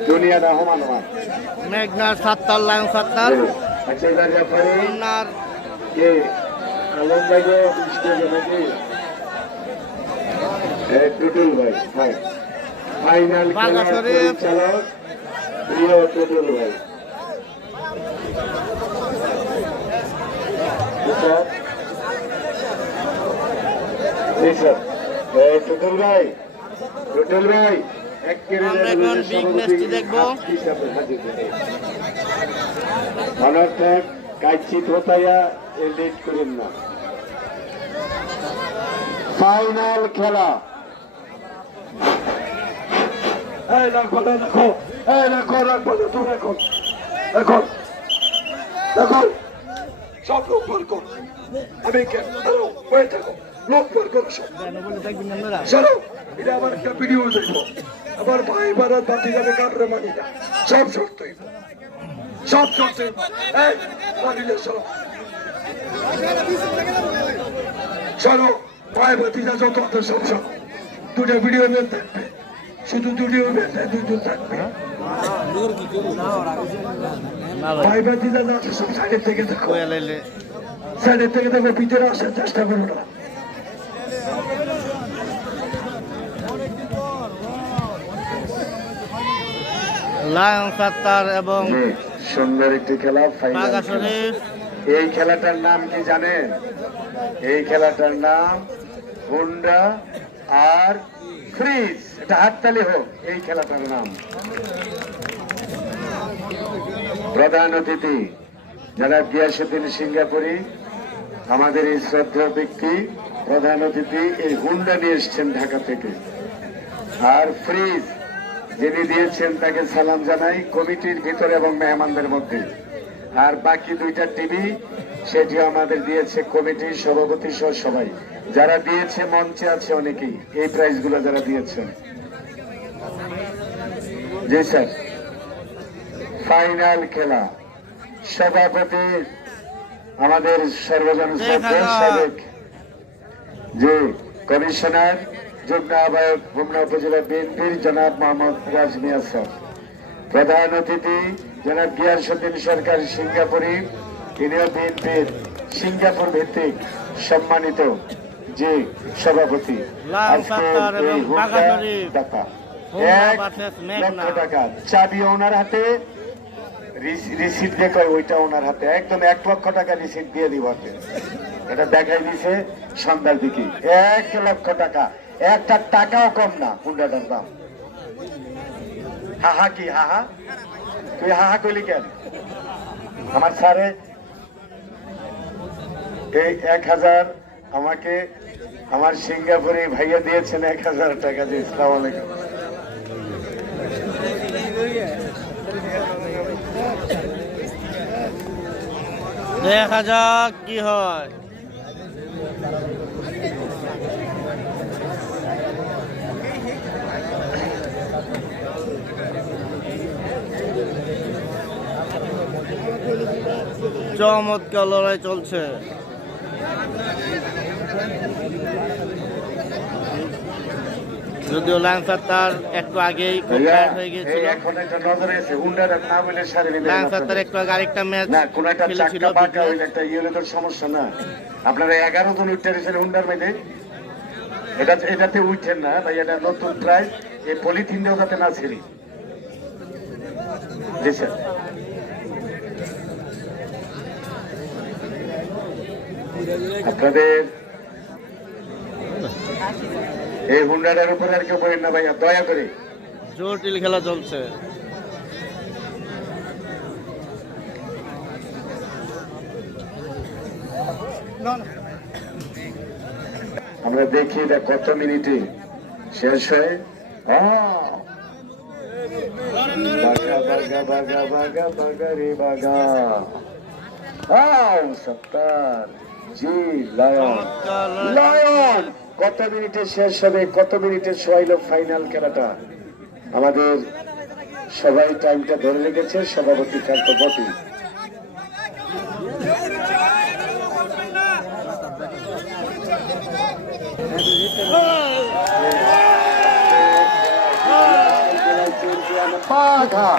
দুনিয়া রহমান আমার মেঘনার সাত্তার লায়ন সাত্তার আচ্ছা টুটুল ভাই। টুটুল ভাই। আমরা এখন big matchটি দেখব। অনর্থক কাইচিত হতাইয়া লেট করেন না। ফাইনাল খেলা। এই রাখো রাখো এই রাখো রাখো। তুমি রাখো রাখো। রাখো সব লোক আমি কে? দাঁড়াও, বয়ে থাকো লোক বার করো চলো এটা আমার একটা ভিডিও দেখব আমার ভাই বারাত বাতি যাবে মানি না সব শর্ত সব শর্ত এই মানিলে সব। চলো ভাই ভাতিজা যত আছে সব সব। দুটো ভিডিও থাকবে। শুধু দুটো মেল দুজন থাকবে। ভাই ভাতিজা যা সব সাইডের থেকে দেখো। সাইডের থেকে দেখো ভিতরে আসার চেষ্টা করো না। লায়ন সাত্তার এবং সুন্দর একটি খেলা এই খেলাটার নাম কি জানেন? এই খেলাটার নাম হুন্ডা আর ফ্রিজ এটা হাততালি হোক এই খেলাটার নাম। প্রধান অতিথি যারা গিয়াসুদ্দিন সিঙ্গাপুরি আমাদের এই শ্রদ্ধা ব্যক্তি প্রধান অতিথি এই হুন্ডা নিয়ে এসছেন ঢাকা থেকে। আর ফ্রিজ যিনি দিয়েছেন তাকে সালাম জানাই কমিটির ভিতরে এবং মেহমানদের মধ্যে। আর বাকি দুইটা টিভি সেটিও আমাদের দিয়েছে কমিটি সভাপতি সহ সবাই। যারা দিয়েছে মঞ্চে আছে অনেকেই। এই প্রাইজগুলো যারা দিয়েছেন। জি স্যার। ফাইনাল খেলা। সভাপতি আমাদের সর্বজন সাবেক যে কমিশনার যুগ্ম আহ্বায়ক উপজেলা বিএনপির জনাব মোহাম্মদ রাজ মিয়া স্যার। প্রধান অতিথি জনাব গিয়াসুদ্দিন সরকার সিঙ্গাপুরি বিএনপির সিঙ্গাপুর ভিত্তিক সম্মানিত যে সভাপতি। টাকা। চাবি ওনার হাতে। রিসিট দেখো ওইটা ওনার হাতে। একদম এক লক্ষ টাকা রিসিট দিয়ে দিব এটা দেখাই দিছে সন্ধ্যার দিকে। এক লক্ষ টাকা। একটা টাকাও কম না হুন্ডাটার দাম। হাহা কি হাহা তুই হাহা কইলি কেন? আমার স্যারে এই এক হাজার আমাকে আমার সিঙ্গাপুরে ভাইয়া দিয়েছেন এক হাজার টাকা দিয়ে ইসলাম আলাইকুম। দেখা যাক কি হয়। চমৎকার লড়াই চলছে। যদিও লাইনসার তার একটু আগেই হয়ে গিয়েছিল। এখন একটা নজরে আছে হুন্ডাটার নাম হইলে সারে নিবে তার একটু আগে আরেকটা ম্যাচ কোন একটা খেলেছিল ইয়ে তোর সমস্যা না। আপনারা এগারো জন উঠতে হুন্ডার মধ্যে এটা এটাতে উঠছেন না ভাই এটা নতুন প্রাইস এই পলিথিন দিয়েও যাতে না জি স্যার। আপনাদের এই হুন্ডাটার উপরে আর কেউ বলেন না ভাইয়া দয়া করে। জটিল খেলা চলছে। আমরা দেখি এটা কত মিনিটে শেষ হয়! বাগা বাগা বাগা বাগা বাগা রে বাগা সত্তার জি লায়ন। লায়ন। কত মিনিটে শেষ হবে কত মিনিটে সোয়াইল ফাইনাল খেলাটা? আমাদের সবাই টাইমটা ধরে রেখেছে সভাপতি তার তো বটেই বাঘা